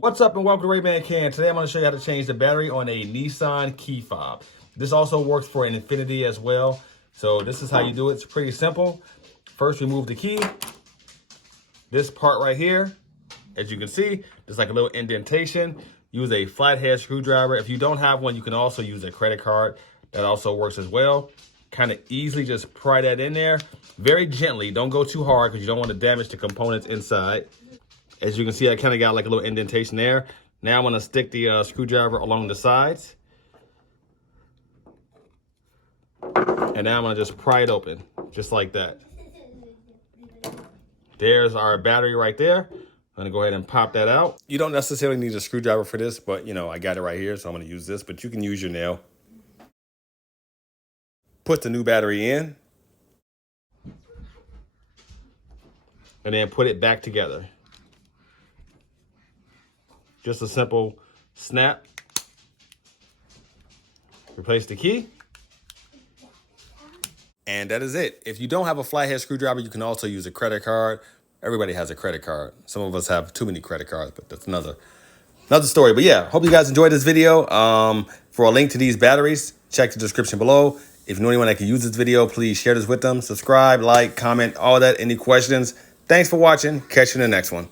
What's up and welcome to Rayman Can. Today I'm going to show you how to change the battery on a Nissan Key Fob. This also works for an Infiniti as well. So this is how you do it. It's pretty simple. First, remove the key. This part right here, as you can see, there's like a little indentation. Use a flathead screwdriver. If you don't have one, you can also use a credit card. That also works as well. Kind of easily just pry that in there. Very gently. Don't go too hard because you don't want to damage the components inside. As you can see, I kind of got like a little indentation there. Now I'm going to stick the screwdriver along the sides. And now I'm going to just pry it open, just like that. There's our battery right there. I'm going to go ahead and pop that out. You don't necessarily need a screwdriver for this, but you know, I got it right here, so I'm going to use this, but you can use your nail. Put the new battery in. And then put it back together. Just a simple snap. Replace the key. And that is it. If you don't have a flathead screwdriver, you can also use a credit card. Everybody has a credit card. Some of us have too many credit cards, but that's another story. But yeah, hope you guys enjoyed this video. For a link to these batteries, check the description below. If you know anyone that can use this video, please share this with them. Subscribe, like, comment, all that. Any questions? Thanks for watching. Catch you in the next one.